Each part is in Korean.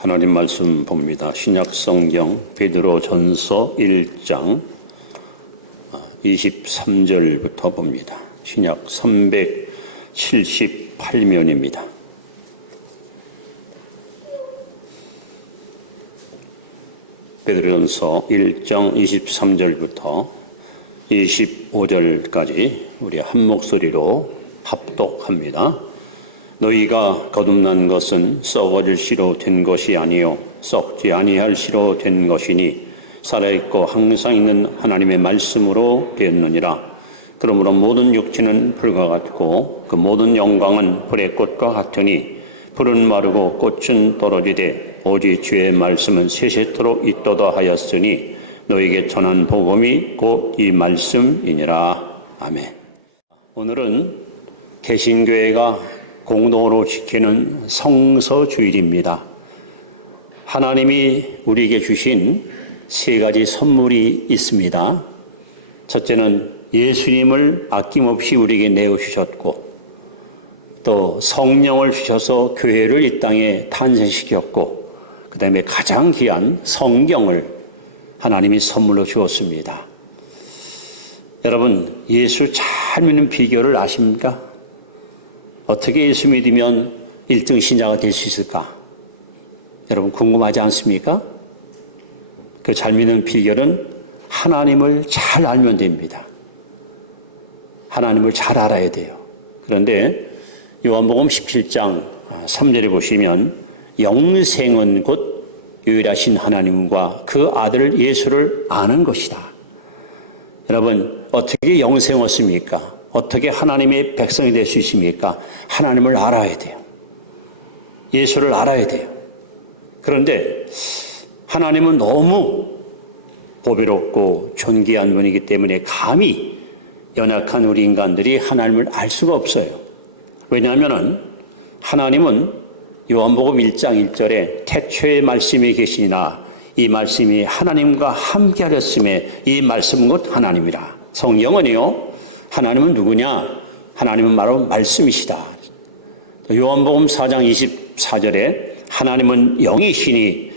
하나님 말씀 봅니다. 신약성경 베드로전서 1장 23절부터 봅니다. 신약 378면입니다. 베드로전서 1장 23절부터 25절까지 우리 한 목소리로 합독합니다. 너희가 거듭난 것은 썩어질 씨로 된 것이 아니요 썩지 아니할 씨로 된 것이니 살아있고 항상 있는 하나님의 말씀으로 되었느니라. 그러므로 모든 육체는 불과 같고 그 모든 영광은 불의 꽃과 같으니 불은 마르고 꽃은 떨어지되 오직 주의 말씀은 세세토록 있도다 하였으니 너에게 전한 복음이 곧 이 말씀이니라. 아멘. 오늘은 개신교회가 공동으로 지키는 성서주일입니다. 하나님이 우리에게 주신 세 가지 선물이 있습니다. 첫째는 예수님을 아낌없이 우리에게 내어주셨고, 또 성령을 주셔서 교회를 이 땅에 탄생시켰고, 그 다음에 가장 귀한 성경을 하나님이 선물로 주었습니다. 여러분, 예수 잘 믿는 비결을 아십니까? 어떻게 예수 믿으면 1등 신자가 될 수 있을까? 여러분 궁금하지 않습니까? 그 잘 믿는 비결은 하나님을 잘 알면 됩니다. 하나님을 잘 알아야 돼요. 그런데 요한복음 17장 3절에 보시면 영생은 곧 유일하신 하나님과 그 아들 예수를 아는 것이다. 여러분 어떻게 영생 얻습니까? 어떻게 하나님의 백성이 될 수 있습니까? 하나님을 알아야 돼요. 예수를 알아야 돼요. 그런데 하나님은 너무 보배롭고 존귀한 분이기 때문에 감히 연약한 우리 인간들이 하나님을 알 수가 없어요. 왜냐하면 하나님은 요한복음 1장 1절에 태초의 말씀이 계시니라 이 말씀이 하나님과 함께 하였음에 이 말씀은 곧 하나님이라. 성경은요 하나님은 누구냐? 하나님은 바로 말씀이시다. 요한복음 4장 24절에 하나님은 영이시니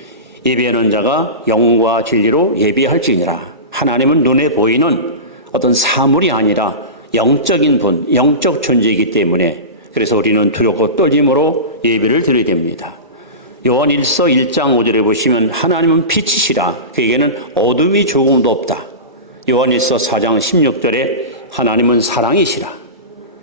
예비하는 자가 영과 진리로 예비할지니라. 하나님은 눈에 보이는 어떤 사물이 아니라 영적인 분, 영적 존재이기 때문에 그래서 우리는 두렵고 떨림으로 예배를 드려야 됩니다. 요한 1서 1장 5절에 보시면 하나님은 빛이시라. 그에게는 어둠이 조금도 없다. 요한 1서 4장 16절에 하나님은 사랑이시라.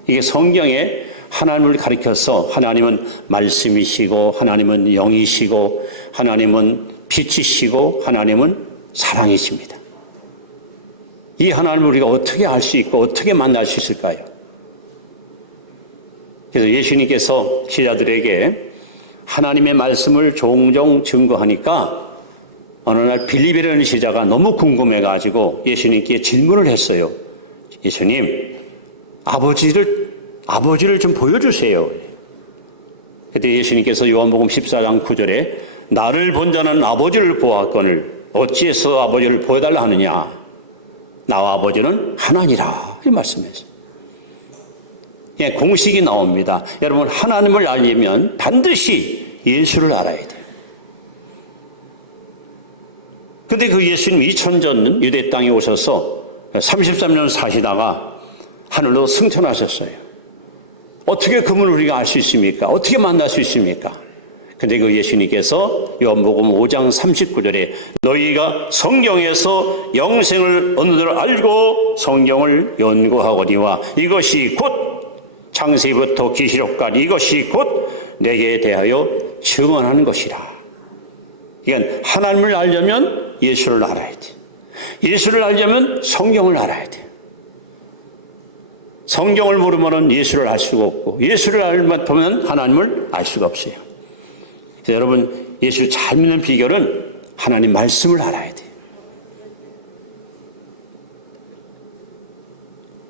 이게 성경에 하나님을 가리켜서 하나님은 말씀이시고 하나님은 영이시고 하나님은 빛이시고 하나님은 사랑이십니다. 이 하나님을 우리가 어떻게 알 수 있고 어떻게 만날 수 있을까요? 그래서 예수님께서 제자들에게 하나님의 말씀을 종종 증거하니까 어느 날 빌립이라는 제자가 너무 궁금해가지고 예수님께 질문을 했어요. 예수님, 아버지를 좀 보여주세요. 그때 예수님께서 요한복음 14장 9절에 나를 본 자는 아버지를 보았거늘 어찌해서 아버지를 보여달라 하느냐? 나와 아버지는 하나니라. 이 말씀이었어요. 예, 공식이 나옵니다. 여러분 하나님을 알려면 반드시 예수를 알아야 돼요. 그런데 그 예수님 2000년 전 유대 땅에 오셔서 33년 사시다가 하늘로 승천하셨어요. 어떻게 그분을 우리가 알 수 있습니까? 어떻게 만날 수 있습니까? 근데 그 예수님께서 요한복음 5장 39절에 너희가 성경에서 영생을 얻는 줄 알고 성경을 연구하거니와 이것이 곧 창세기부터 계시록까지 이것이 곧 내게 대하여 증언하는 것이라. 그러니까 하나님을 알려면 예수를 알아야 돼. 예수를 알려면 성경을 알아야 돼. 성경을 모르면 예수를 알 수가 없고 예수를 알면 하나님을 알 수가 없어요. 그래서 여러분 예수 잘 믿는 비결은 하나님 말씀을 알아야 돼요.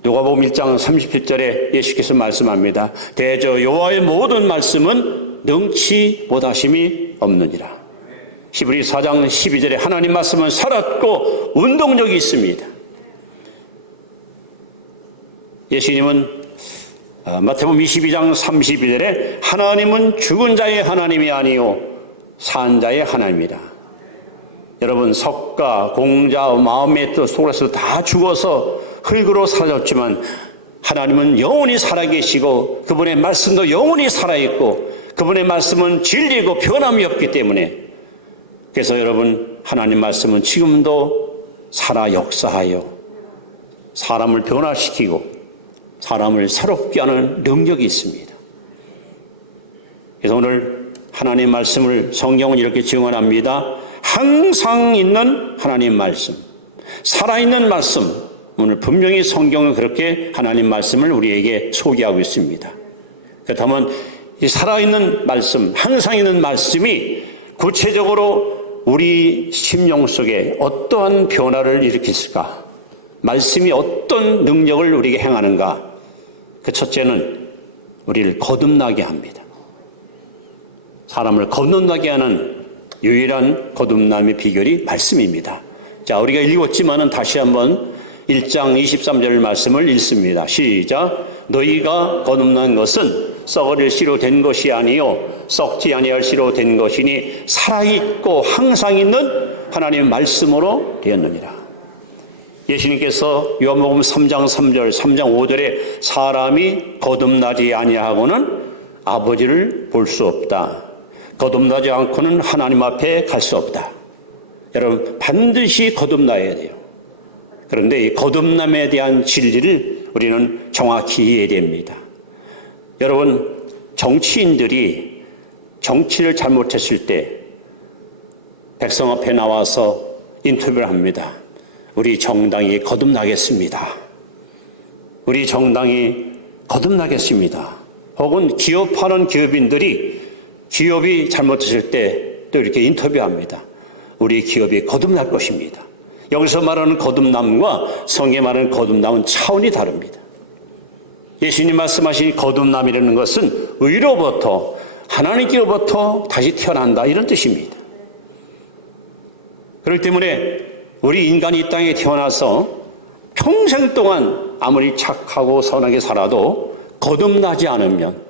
누가복음 1장 37절에 예수께서 말씀합니다. 대저 여호와의 모든 말씀은 능치 못하심이 없느니라. 히브리 4장 12절에 하나님 말씀은 살았고 운동력이 있습니다. 예수님은 마태복음 22장 32절에 하나님은 죽은 자의 하나님이 아니요 산자의 하나님이다. 여러분, 석가, 공자, 마음의 뜻, 속에서 다 죽어서 흙으로 사라졌지만 하나님은 영원히 살아계시고 그분의 말씀도 영원히 살아있고 그분의 말씀은 진리고 변함이 없기 때문에, 그래서 여러분, 하나님 말씀은 지금도 살아 역사하여 사람을 변화시키고 사람을 새롭게 하는 능력이 있습니다. 그래서 오늘 하나님 말씀을, 성경은 이렇게 증언합니다. 항상 있는 하나님 말씀, 살아있는 말씀. 오늘 분명히 성경은 그렇게 하나님 말씀을 우리에게 소개하고 있습니다. 그렇다면 이 살아있는 말씀, 항상 있는 말씀이 구체적으로 우리 심령 속에 어떠한 변화를 일으켰을까? 말씀이 어떤 능력을 우리에게 행하는가? 그 첫째는 우리를 거듭나게 합니다. 사람을 거듭나게 하는 유일한 거듭남의 비결이 말씀입니다. 자, 우리가 읽었지만은 다시 한번 1장 23절 말씀을 읽습니다. 시작. 너희가 거듭난 것은 썩어질 씨로 된 것이 아니요 썩지 아니할 씨로 된 것이니 살아있고 항상 있는 하나님의 말씀으로 되었느니라. 예수님께서 요한복음 3장 3절, 3장 5절에 사람이 거듭나지 아니하고는 아버지를 볼 수 없다. 거듭나지 않고는 하나님 앞에 갈 수 없다. 여러분, 반드시 거듭나야 돼요. 그런데 이 거듭남에 대한 진리를 우리는 정확히 이해해야 됩니다. 여러분, 정치인들이 정치를 잘못했을 때 백성 앞에 나와서 인터뷰를 합니다. 우리 정당이 거듭나겠습니다. 우리 정당이 거듭나겠습니다. 혹은 기업하는 기업인들이 기업이 잘못했을 때 또 이렇게 인터뷰합니다. 우리 기업이 거듭날 것입니다. 여기서 말하는 거듭남과 성경에 말하는 거듭남은 차원이 다릅니다. 예수님 말씀하신 거듭남이라는 것은 의로부터, 하나님께로부터 다시 태어난다, 이런 뜻입니다. 그렇기 때문에 우리 인간이 이 땅에 태어나서 평생 동안 아무리 착하고 선하게 살아도 거듭나지 않으면,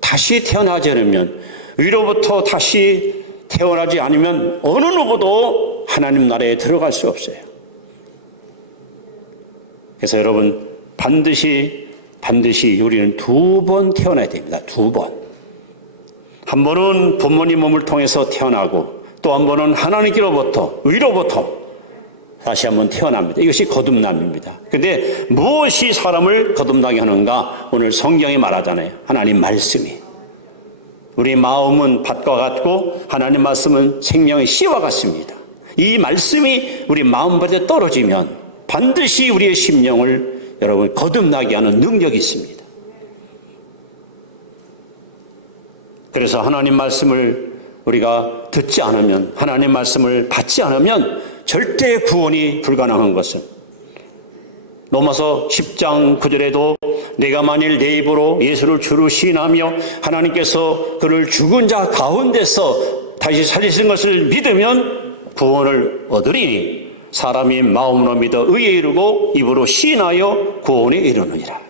다시 태어나지 않으면, 위로부터 다시 태어나지 않으면 어느 누구도 하나님 나라에 들어갈 수 없어요. 그래서 여러분, 반드시 우리는 2번 태어나야 됩니다. 2번. 한 번은 부모님 몸을 통해서 태어나고 또 한 번은 하나님께로부터, 위로부터 다시 한번 태어납니다. 이것이 거듭남입니다. 그런데 무엇이 사람을 거듭나게 하는가? 오늘 성경이 말하잖아요. 하나님 말씀이. 우리 마음은 밭과 같고 하나님 말씀은 생명의 씨와 같습니다. 이 말씀이 우리 마음밭에 떨어지면 반드시 우리의 심령을 여러분 거듭나게 하는 능력이 있습니다. 그래서 하나님 말씀을 우리가 듣지 않으면, 하나님 말씀을 받지 않으면 절대 구원이 불가능한 것은, 로마서 10장 9절에도 내가 만일 내 입으로 예수를 주로 시인하며 하나님께서 그를 죽은 자 가운데서 다시 살리신 것을 믿으면 구원을 얻으리니 사람이 마음으로 믿어 의에 이르고 입으로 시인하여 구원에 이르느니라.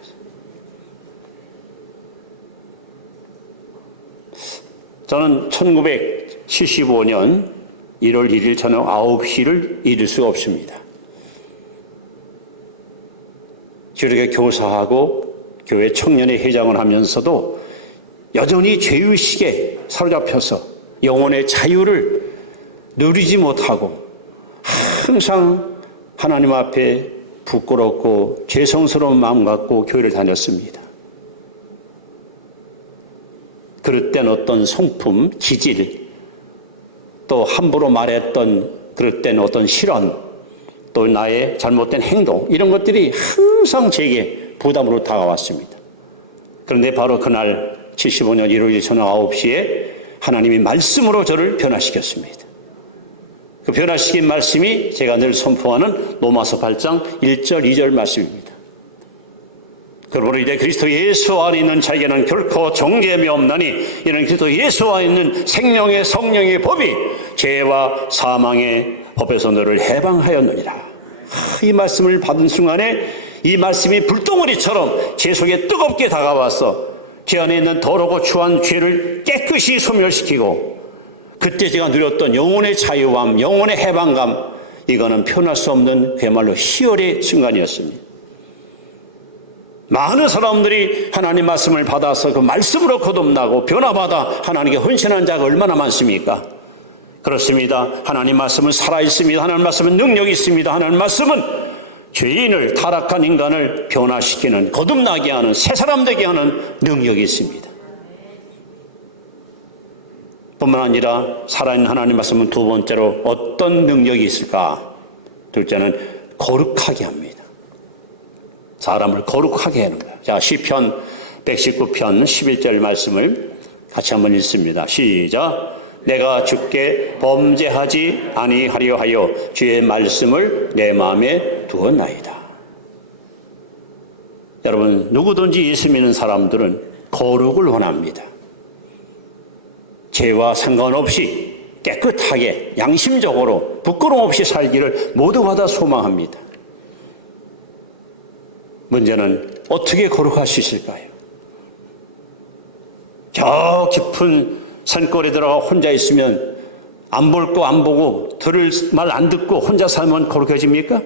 저는 1975년 1월 1일 저녁 9시를 잊을 수가 없습니다. 저렇게 교사하고 교회 청년회 회장을 하면서도 여전히 죄의식에 사로잡혀서 영혼의 자유를 누리지 못하고 항상 하나님 앞에 부끄럽고 죄송스러운 마음 갖고 교회를 다녔습니다. 그럴 땐 어떤 성품, 기질, 또 함부로 말했던 그럴 땐 어떤 실언, 또 나의 잘못된 행동, 이런 것들이 항상 제게 부담으로 다가왔습니다. 그런데 바로 그날 75년 1월 저녁 9시에 하나님이 말씀으로 저를 변화시켰습니다. 그 변화시킨 말씀이 제가 늘 선포하는 로마서 8장 1절 2절 말씀입니다. 그러므로 이제 그리스도 예수 안에 있는 자에게는 결코 정죄함이 없나니 이는 그리스도 예수 안에 있는 생명의 성령의 법이 죄와 사망의 법에서 너를 해방하였느니라. 이 말씀을 받은 순간에 이 말씀이 불덩어리처럼 제 속에 뜨겁게 다가와서 제 안에 있는 더럽고 추한 죄를 깨끗이 소멸시키고 그 그때 제가 누렸던 영혼의 자유함, 영혼의 해방감, 이거는 표현할 수 없는 그야말로 희열의 순간이었습니다. 많은 사람들이 하나님 말씀을 받아서 그 말씀으로 거듭나고 변화받아 하나님께 헌신한 자가 얼마나 많습니까? 그렇습니다. 하나님 말씀은 살아있습니다. 하나님 말씀은 능력이 있습니다. 하나님 말씀은 죄인을, 타락한 인간을 변화시키는, 거듭나게 하는, 새 사람 되게 하는 능력이 있습니다. 뿐만 아니라 살아있는 하나님 말씀은 두 번째로 어떤 능력이 있을까? 둘째는 거룩하게 합니다. 사람을 거룩하게 하는 거예요. 자, 시편 119편 11절 말씀을 같이 한번 읽습니다. 시작. 내가 주께 범죄하지 아니하려 하여 주의 말씀을 내 마음에 두었나이다. 여러분, 누구든지 예수 믿는 사람들은 거룩을 원합니다. 죄와 상관없이 깨끗하게 양심적으로 부끄러움 없이 살기를 모두가 다 소망합니다. 문제는 어떻게 거룩할 수 있을까요? 저 깊은 산골에 들어가 혼자 있으면 안 볼 거 안 보고 들을 말 안 듣고 혼자 살면 거룩해집니까?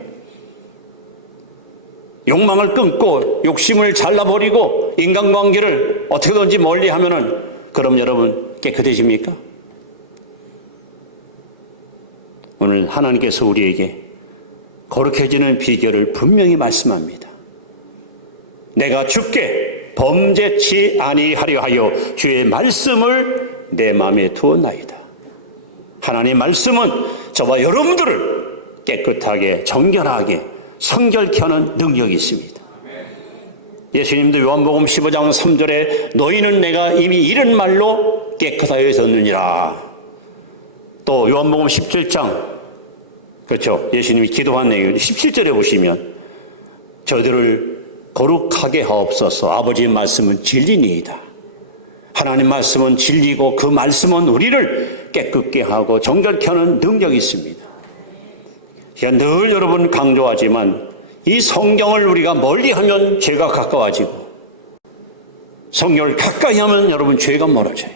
욕망을 끊고 욕심을 잘라버리고 인간관계를 어떻게든지 멀리하면은 그럼 여러분 깨끗해집니까? 오늘 하나님께서 우리에게 거룩해지는 비결을 분명히 말씀합니다. 내가 주께 범죄치 아니하려 하여 주의 말씀을 내 마음에 두었나이다. 하나님의 말씀은 저와 여러분들을 깨끗하게 정결하게 성결케 하는 능력이 있습니다. 예수님도 요한복음 15장 3절에 너희는 내가 이미 이런 말로 깨끗하여졌느니라. 또 요한복음 17장, 그렇죠, 예수님이 기도한 내용 17절에 보시면 저들을 거룩하게 하옵소서. 아버지의 말씀은 진리니이다. 하나님 말씀은 진리고 그 말씀은 우리를 깨끗게 하고 정결케 하는 능력이 있습니다. 제가 늘 여러분 강조하지만 이 성경을 우리가 멀리하면 죄가 가까워지고 성경을 가까이 하면 여러분 죄가 멀어져요.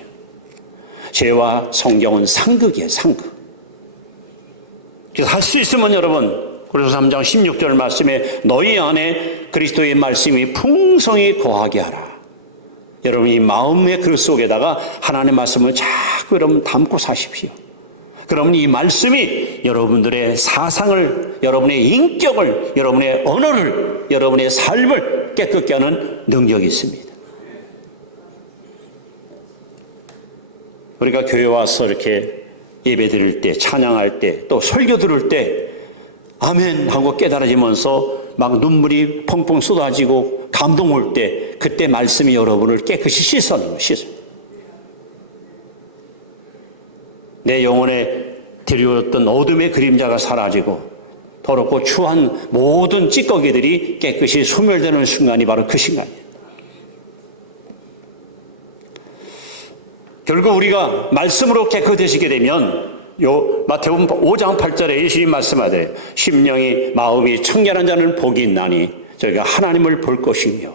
죄와 성경은 상극이에요. 상극. 그래서 할 수 있으면 여러분 고린도서 3장 16절 말씀에 너희 안에 그리스도의 말씀이 풍성히 거하게 하라. 여러분 이 마음의 글 속에다가 하나님의 말씀을 자꾸 여러분 담고 사십시오. 그러면 이 말씀이 여러분들의 사상을, 여러분의 인격을, 여러분의 언어를, 여러분의 삶을 깨끗게 하는 능력이 있습니다. 우리가 교회 와서 이렇게 예배 드릴 때, 찬양할 때, 또 설교 들을 때 아멘 하고 깨달아지면서 막 눈물이 펑펑 쏟아지고 감동 올 때 그때 말씀이 여러분을 깨끗이 씻어내는 거예요. 내 영혼에 드리웠던 어둠의 그림자가 사라지고 더럽고 추한 모든 찌꺼기들이 깨끗이 소멸되는 순간이 바로 그 순간이에요. 결국 우리가 말씀으로 깨끗해지게 되면 요 마태복음 5장 8절에 예수님이 말씀하되 심령이 마음이 청결한 자는 복이 있나니 저희가 하나님을 볼 것이며.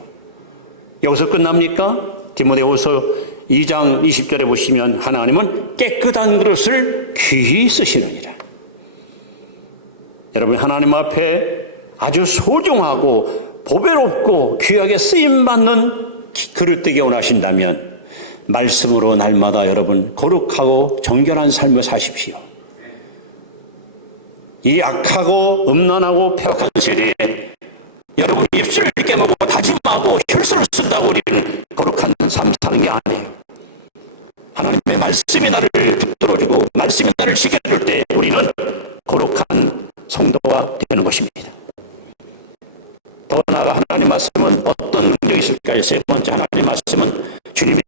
여기서 끝납니까? 디모데후서 2장 20절에 보시면 하나님은 깨끗한 그릇을 귀히 쓰시느니라. 여러분 하나님 앞에 아주 소중하고 보배롭고 귀하게 쓰임받는 그릇 되게 원하신다면 말씀으로 날마다 여러분 거룩하고 정결한 삶을 사십시오. 이 악하고 음란하고 폐역한 세대에 여러분 입술을 깨물고 다짐하고 혈수를 쓴다고 우리는 거룩한 삶 사는 게 아니에요. 하나님의 말씀이 나를 붙들어주고 말씀이 나를 지켜줄 때 우리는 거룩한 성도가 되는 것입니다. 더 나아가 하나님 말씀은 어떤 능력이 있을까요? 세 번째, 하나님 말씀은 주님의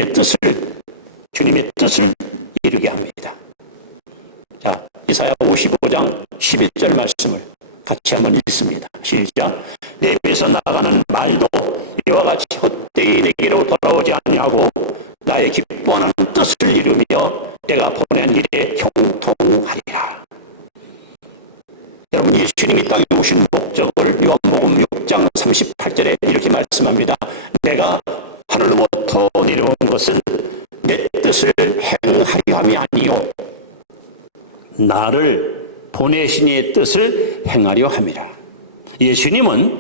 뜻을 이루게 합니다. 자, 이사야 55장 11절 말씀을 같이 한번 읽습니다. 시작. 내 입에서 나가는 말도 이와 같이 헛되이 내게로 돌아오지 아니하고 나의 기뻐하는 뜻을 이루며 내가 보낸 일에 형통하리라. 여러분 예수님이 땅에 오신 목적을 요한복음 6장 38절에 이렇게 말씀합니다. 내가 하늘로부터 내려온 것은 내 뜻을 행하려 함이 아니요 나를 보내신 이의 뜻을 행하려 함이라. 예수님은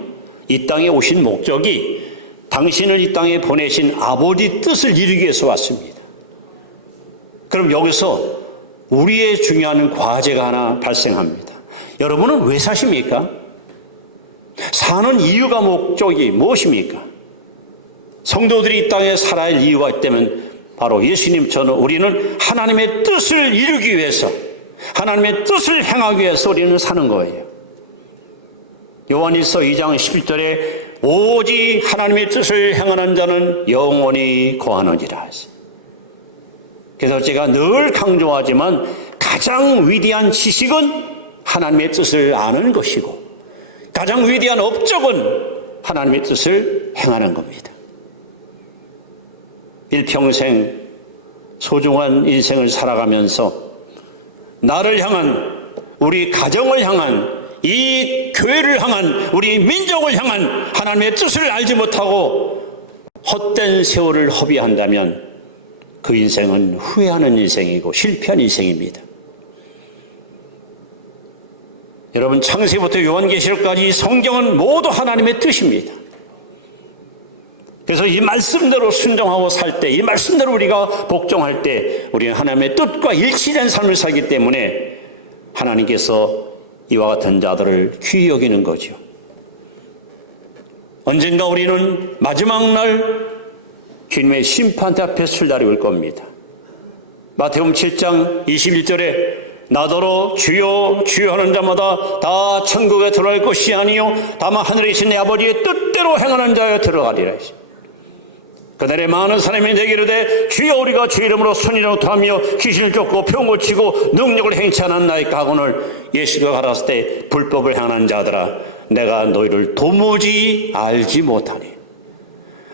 이 땅에 오신 목적이 당신을 이 땅에 보내신 아버지 뜻을 이루기 위해서 왔습니다. 그럼 여기서 우리의 중요한 과제가 하나 발생합니다. 여러분은 왜 사십니까? 사는 이유가 목적이 무엇입니까? 성도들이 이 땅에 살아야 할 이유가 있다면 바로 예수님처럼 우리는 하나님의 뜻을 이루기 위해서, 하나님의 뜻을 행하기 위해서 우리는 사는 거예요. 요한일서 2장 11절에 오직 하나님의 뜻을 행하는 자는 영원히 거하느니라. 그래서 제가 늘 강조하지만 가장 위대한 지식은 하나님의 뜻을 아는 것이고 가장 위대한 업적은 하나님의 뜻을 행하는 겁니다. 일평생 소중한 인생을 살아가면서 나를 향한, 우리 가정을 향한, 이 교회를 향한, 우리 민족을 향한 하나님의 뜻을 알지 못하고 헛된 세월을 허비한다면 그 인생은 후회하는 인생이고 실패한 인생입니다. 여러분, 창세부터 요한계시록까지 성경은 모두 하나님의 뜻입니다. 그래서 이 말씀대로 순종하고 살 때, 이 말씀대로 우리가 복종할 때 우리는 하나님의 뜻과 일치된 삶을 살기 때문에 하나님께서 이와 같은 자들을 귀히 여기는 거죠. 언젠가 우리는 마지막 날 주님의 심판 앞에 술다리 올 겁니다. 마태복음 7장 21절에 나더러 주여 주여 하는 자마다 다 천국에 들어갈 것이 아니요 다만 하늘에 계신 내 아버지의 뜻대로 행하는 자여 들어가리라. 그날에 많은 사람이 내게 이르되 주여 우리가 주 이름으로 선지자로 하며 귀신을 쫓고 병 고치고 능력을 행치 않았나이까 하고는 예수가 가라사대 때 불법을 행하는 자들아 내가 너희를 도무지 알지 못하니.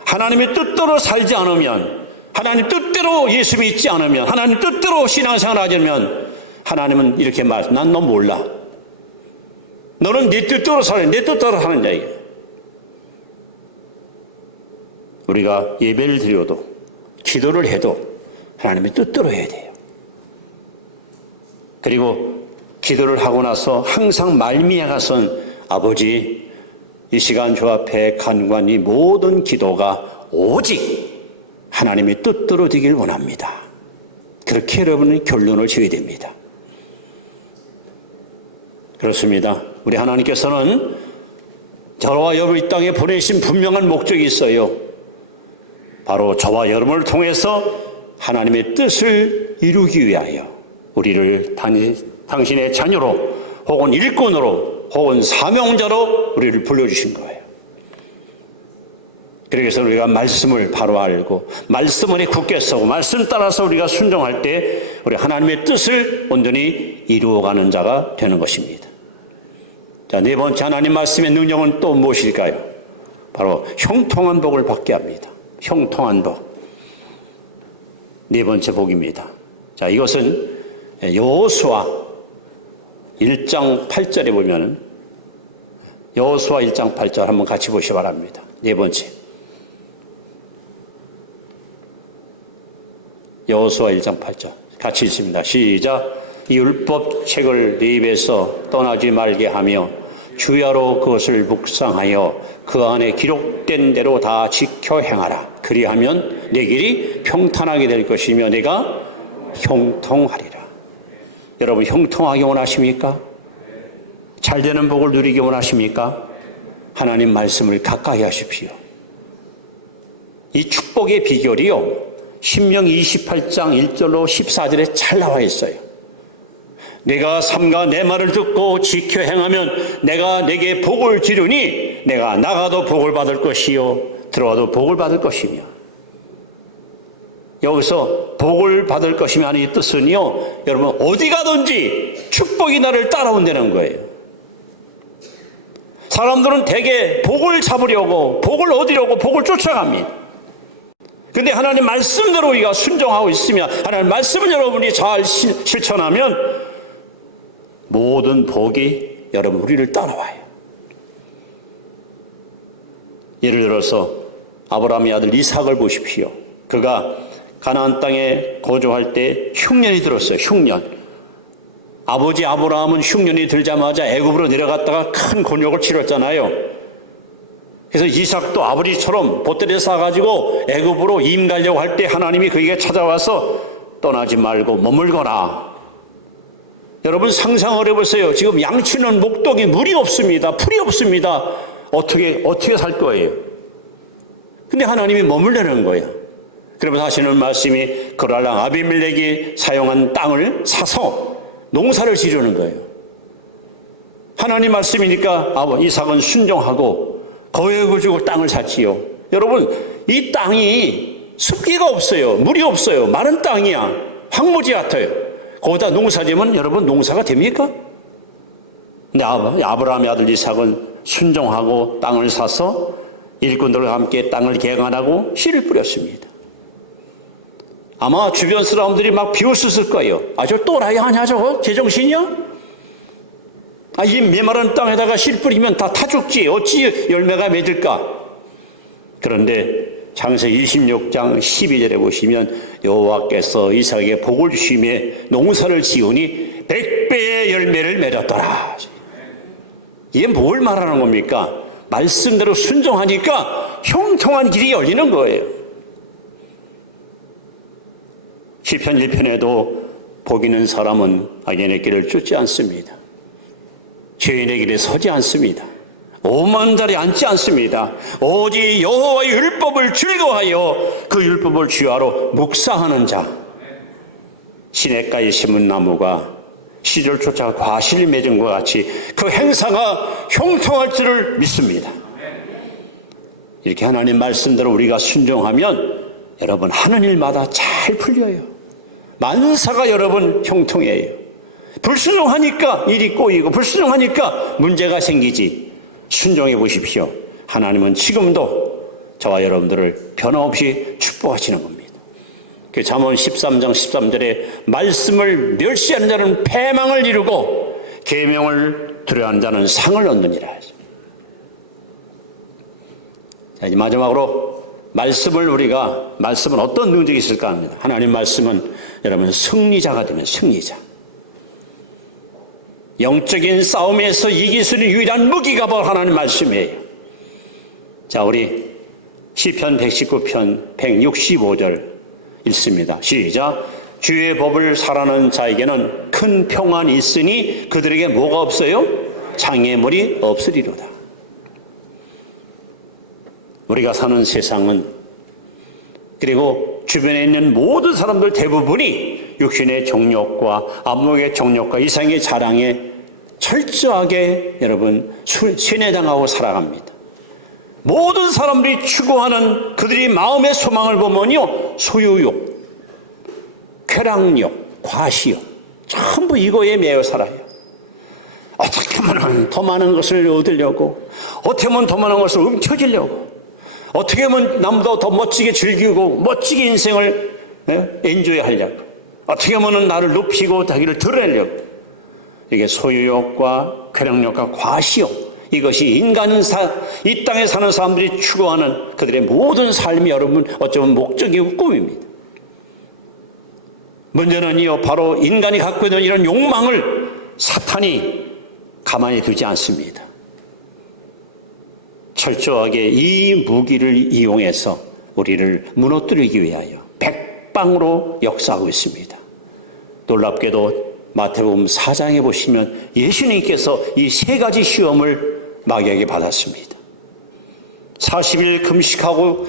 하나님의 뜻대로 살지 않으면, 하나님 뜻대로 예수 믿지 않으면, 하나님 뜻대로 신앙생활 하지 않으면 하나님은 이렇게 말씀, 난 너 몰라. 너는 네 뜻대로 살아, 내 뜻대로 하는 자이야. 우리가 예배를 드려도 기도를 해도 하나님의 뜻대로 해야 돼요. 그리고 기도를 하고 나서 항상 말미에 가선 아버지 이 시간 주 앞에 간구한 이 모든 기도가 오직 하나님의 뜻대로 되길 원합니다. 그렇게 여러분은 결론을 지어야 됩니다. 그렇습니다. 우리 하나님께서는 저와 여러분 이 땅에 보내신 분명한 목적이 있어요. 바로 저와 여러분을 통해서 하나님의 뜻을 이루기 위하여 우리를 당신의 자녀로 혹은 일꾼으로 혹은 사명자로 우리를 불러주신 거예요. 그래서 우리가 말씀을 바로 알고 말씀 안에 굳게 서고 말씀 따라서 우리가 순종할 때 우리 하나님의 뜻을 온전히 이루어가는 자가 되는 것입니다. 자, 네 번째 하나님 말씀의 능력은 또 무엇일까요? 바로 형통한 복을 받게 합니다. 형통한 복. 네 번째 복입니다. 자, 이것은 여호수아 1장 8절에 보면 여호수아 1장 8절 한번 같이 보시기 바랍니다. 네 번째. 여호수아 1장 8절 같이 읽습니다. 시작. 이 율법 책을 네 입에서 떠나지 말게 하며 주야로 그것을 묵상하여 그 안에 기록된 대로 다 지켜 행하라. 그리하면 내 길이 평탄하게 될 것이며 내가 형통하리라. 여러분 형통하기 원하십니까? 잘되는 복을 누리기 원하십니까? 하나님 말씀을 가까이 하십시오. 이 축복의 비결이요 신명기 28장 1절로 14절에 잘 나와 있어요. 내가 삼가 내 말을 듣고 지켜 행하면 내가 내게 복을 주리니 내가 나가도 복을 받을 것이요 들어와도 복을 받을 것이며. 여기서 복을 받을 것이며 하는 이 뜻은요 여러분 어디 가든지 축복이 나를 따라온다는 거예요. 사람들은 대개 복을 잡으려고 복을 얻으려고 복을 쫓아갑니다. 그런데 하나님 말씀대로 우리가 순종하고 있으면 하나님 말씀을 여러분이 잘 실천하면 모든 복이 여러분 우리를 따라와요. 예를 들어서 아브라함의 아들 이삭을 보십시오. 그가 가나안 땅에 거주할 때 흉년이 들었어요. 흉년. 아버지 아브라함은 흉년이 들자마자 애굽으로 내려갔다가 큰 곤욕을 치렀잖아요. 그래서 이삭도 아버지처럼 보따리 싸가지고 애굽으로 이민 가려고 할 때 하나님이 그에게 찾아와서 떠나지 말고 머물거라. 여러분 상상을 해보세요. 지금 양치는 목동에 물이 없습니다. 풀이 없습니다. 어떻게 살 거예요? 근데 하나님이 머물려는 거예요. 그러면서 하시는 말씀이 그랄랑 아비멜렉이 사용한 땅을 사서 농사를 지르는 거예요. 하나님 말씀이니까 이삭은 순종하고 거액을 주고 땅을 샀지요. 여러분 이 땅이 습기가 없어요. 물이 없어요. 마른 땅이야. 황무지 같아요. 거기다 농사 지으면 여러분 농사가 됩니까? 근데 아브라함의 아들 이삭은 순종하고 땅을 사서 일꾼들과 함께 땅을 개간하고 씨를 뿌렸습니다. 아마 주변 사람들이 막 비웃었을 거예요. 저 또라이 아니야 저거? 제정신이야? 이 메마른 땅에다가 씨 뿌리면 다 죽지. 어찌 열매가 맺을까? 그런데 창세기 26장 12절에 보시면 여호와께서 이삭에게 복을 주시며 농사를 지으니 100배의 열매를 맺었더라. 이게 뭘 말하는 겁니까? 말씀대로 순종하니까 형통한 길이 열리는 거예요. 시편 1편에도 복 있는 사람은 악인의 길을 쫓지 않습니다. 죄인의 길에 서지 않습니다. 오만자리에 앉지 않습니다. 오직 여호와의 율법을 즐거워하여 그 율법을 주야로 묵상하는 자. 시냇가에 심은 나무가 시를 쫓아 과실을 맺은 것 같이 그 행사가 형통할 줄을 믿습니다. 이렇게 하나님 말씀대로 우리가 순종하면 여러분 하는 일마다 잘 풀려요. 만사가 여러분 형통해요. 불순종하니까 일이 꼬이고 불순종하니까 문제가 생기지. 순종해 보십시오. 하나님은 지금도 저와 여러분들을 변함없이 축복하시는 겁니다. 그 잠언 13장 13절에 말씀을 멸시하는 자는 패망을 이루고 계명을 두려워하는 자는 상을 얻느니라. 자, 이제 마지막으로 말씀은 어떤 능력이 있을까 합니다. 하나님 말씀은 여러분 승리자가 되면 승리자. 영적인 싸움에서 이길 수 있는 유일한 무기가 바로 하나님 말씀이에요. 자, 우리 시편 119편 165절 읽습니다. 시작. 주의 법을 사랑하는 자에게는 큰 평안이 있으니 그들에게 뭐가 없어요? 장애물이 없으리로다. 우리가 사는 세상은 그리고 주변에 있는 모든 사람들 대부분이 육신의 정욕과 안목의 정욕과 이상의 자랑에 철저하게 여러분 세뇌당하고 살아갑니다. 모든 사람들이 추구하는 그들이 마음의 소망을 보면요, 소유욕, 쾌락욕, 과시욕, 전부 이거에 매여 살아요. 어떻게 하면 더 많은 것을 얻으려고, 어떻게 하면 더 많은 것을 움켜쥐려고, 어떻게 하면 남보다 더 멋지게 즐기고 멋지게 인생을 엔조이하려고, 어떻게 하면 나를 높이고 자기를 드러내려고. 이게 소유욕과 쾌락욕과 과시욕, 이것이 이 땅에 사는 사람들이 추구하는 그들의 모든 삶이 여러분 어쩌면 목적이고 꿈입니다. 문제는요, 바로 인간이 갖고 있는 이런 욕망을 사탄이 가만히 두지 않습니다. 철저하게 이 무기를 이용해서 우리를 무너뜨리기 위하여 백방으로 역사하고 있습니다. 놀랍게도 마태복음 4장에 보시면 예수님께서 이 세 가지 시험을 마귀에게 받았습니다. 40일 금식하고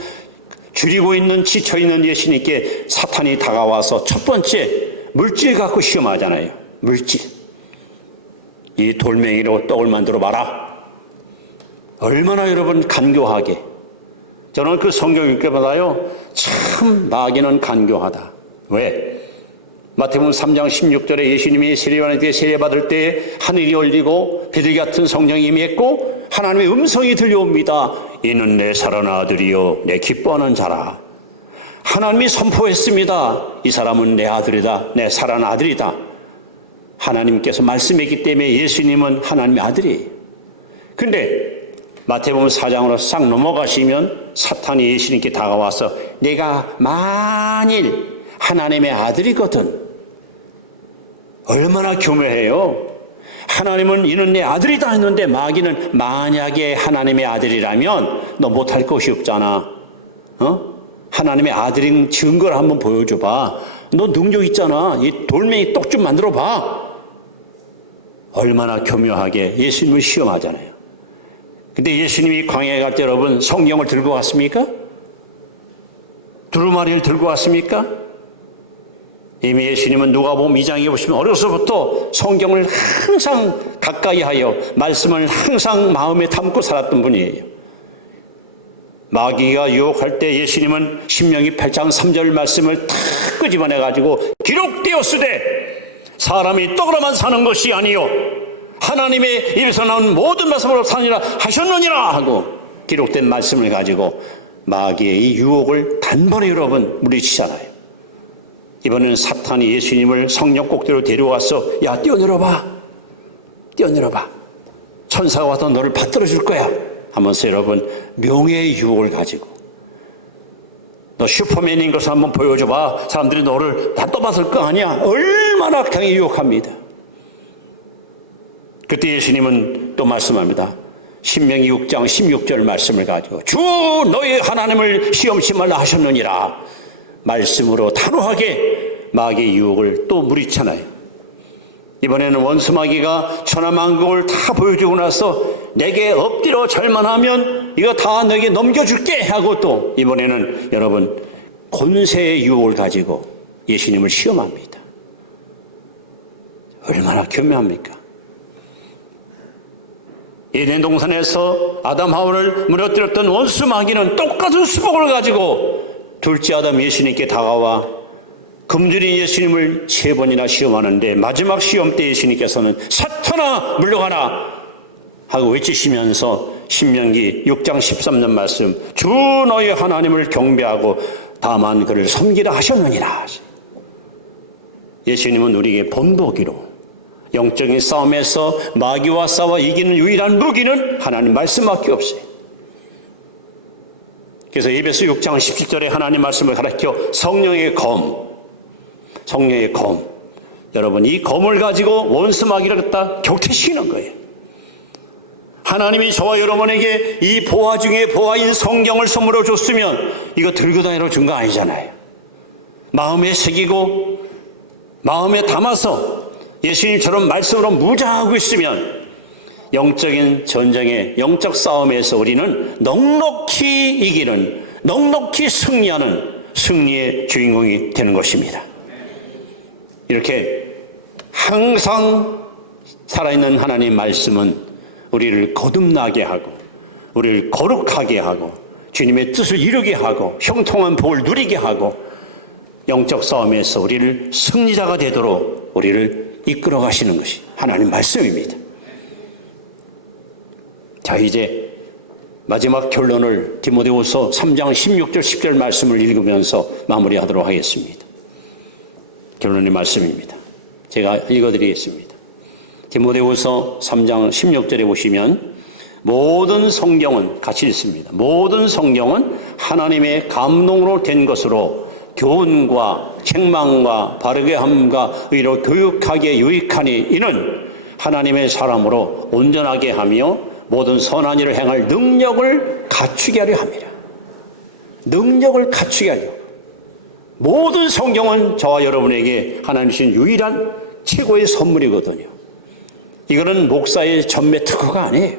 줄이고 있는 지쳐있는 예수님께 사탄이 다가와서 첫 번째 물질 갖고 시험하잖아요. 물질. 이 돌멩이로 떡을 만들어 봐라. 얼마나 여러분 간교하게. 저는 그 성경 읽기보다요, 참 마귀는 간교하다. 왜? 마태복음 3장 16절에 예수님이 세례요한에게 세례받을 때 하늘이 열리고 비둘기 같은 성령이 임했고 하나님의 음성이 들려옵니다. 이는 내 사랑하는 아들이요 내 기뻐하는 자라. 하나님이 선포했습니다. 이 사람은 내 아들이다. 내 사랑하는 아들이다. 하나님께서 말씀했기 때문에 예수님은 하나님의 아들이에요. 근데 마태복음 4장으로 싹 넘어가시면 사탄이 예수님께 다가와서 내가 만일 하나님의 아들이거든 얼마나 교묘해요. 하나님은 이는 내 아들이다 했는데 마귀는 만약에 하나님의 아들이라면 너 못할 것이 없잖아. 하나님의 아들인 증거를 한번 보여줘봐. 너 능력 있잖아. 이 돌멩이 떡 좀 만들어봐. 얼마나 교묘하게 예수님을 시험하잖아요. 근데 예수님이 광야에 갈 때 여러분 성경을 들고 갔습니까? 두루마리를 들고 왔습니까? 이미 예수님은 누가복음 2장에 보시면 어려서부터 성경을 항상 가까이 하여 말씀을 항상 마음에 담고 살았던 분이에요. 마귀가 유혹할 때 예수님은 신명기 8장 3절 말씀을 탁 끄집어내가지고 기록되었으되 사람이 떡으로만 사는 것이 아니요 하나님의 입에서 나온 모든 말씀으로 사느니라 하셨느니라 하고 기록된 말씀을 가지고 마귀의 이 유혹을 단번에 여러분 물리치잖아요. 이번에는 사탄이 예수님을 성령 꼭대로 데려와서 야 뛰어내려봐. 뛰어내려봐. 천사가 와서 너를 받들어 줄 거야 하면서 여러분 명예의 유혹을 가지고 너 슈퍼맨인 것을 한번 보여줘봐. 사람들이 너를 다 떠받을 거 아니야. 얼마나 강하게 유혹합니다. 그때 예수님은 또 말씀합니다. 신명기 6장 16절 말씀을 가지고 주 너희 하나님을 시험치 말라 하셨느니라 말씀으로 단호하게 마귀의 유혹을 또 물리치잖아요. 이번에는 원수 마귀가 천하만국을 다 보여주고 나서 내게 엎드려 절만 하면 이거 다 너에게 넘겨줄게 하고 또 이번에는 여러분 권세의 유혹을 가지고 예수님을 시험합니다. 얼마나 교묘합니까? 에덴 동산에서 아담 하와를 무너뜨렸던 원수 마귀는 똑같은 수복을 가지고 둘째 아담 예수님께 다가와 금주린 예수님을 3번이나 시험하는데 마지막 시험 때 예수님께서는 사탄아 물러가라 하고 외치시면서 신명기 6장 13절 말씀 주 너희 하나님을 경배하고 다만 그를 섬기라 하셨느니라. 예수님은 우리에게 본보기로 영적인 싸움에서 마귀와 싸워 이기는 유일한 무기는 하나님 말씀밖에 없어요. 그래서 에베소 6장 17절에 하나님 말씀을 가르쳐 성령의 검, 성령의 검. 여러분 이 검을 가지고 원수 마귀를 갖다 격퇴시키는 거예요. 하나님이 저와 여러분에게 이 보화 중에 보화인 성경을 선물로 줬으면 이거 들고 다니러 준 거 아니잖아요. 마음에 새기고 마음에 담아서 예수님처럼 말씀으로 무장하고 있으면 영적인 전쟁의 영적 싸움에서 우리는 넉넉히 이기는, 넉넉히 승리하는 승리의 주인공이 되는 것입니다. 이렇게 항상 살아있는 하나님 말씀은 우리를 거듭나게 하고 우리를 거룩하게 하고 주님의 뜻을 이루게 하고 형통한 복을 누리게 하고 영적 싸움에서 우리를 승리자가 되도록 우리를 이끌어 가시는 것이 하나님 말씀입니다. 자, 이제 마지막 결론을 디모데후서 3장 16절 10절 말씀을 읽으면서 마무리하도록 하겠습니다. 결론의 말씀입니다. 제가 읽어드리겠습니다. 디모데후서 3장 16절에 보시면 모든 성경은 같이 읽습니다. 모든 성경은 하나님의 감동으로 된 것으로 교훈과 책망과 바르게 함과 의로 교육하기에 유익하니 이는 하나님의 사람으로 온전하게 하며 모든 선한 일을 행할 능력을 갖추게 하려 합니다. 능력을 갖추게 하려. 모든 성경은 저와 여러분에게 하나님 주신 유일한 최고의 선물이거든요. 이거는 목사의 전매 특허가 아니에요.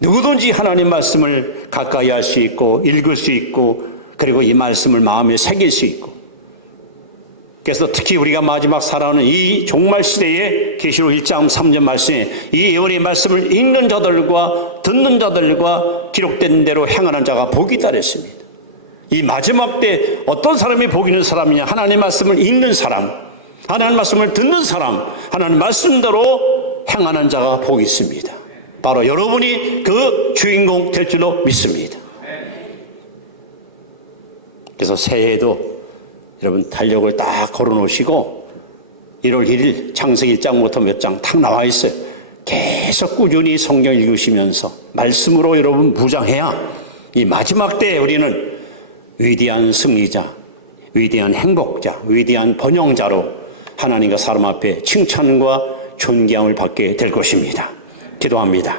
누구든지 하나님 말씀을 가까이 할 수 있고 읽을 수 있고 그리고 이 말씀을 마음에 새길 수 있고 그래서 특히 우리가 마지막 살아오는 이 종말 시대에 계시록 1장 3절 말씀에 이 예언의 말씀을 읽는 자들과 듣는 자들과 기록된 대로 행하는 자가 복이 있다 그랬습니다. 이 마지막 때 어떤 사람이 복 있는 사람이냐? 하나님 말씀을 읽는 사람, 하나님 말씀을 듣는 사람, 하나님 말씀대로 행하는 자가 복이 있습니다. 바로 여러분이 그 주인공 될 줄로 믿습니다. 그래서 새해에도 여러분 달력을 딱 걸어놓으시고 1월 1일 창세기 1장부터 몇 장 딱 나와 있어요. 계속 꾸준히 성경 읽으시면서 말씀으로 여러분 무장해야 이 마지막 때에 우리는 위대한 승리자, 위대한 행복자, 위대한 번영자로 하나님과 사람 앞에 칭찬과 존경을 받게 될 것입니다. 기도합니다.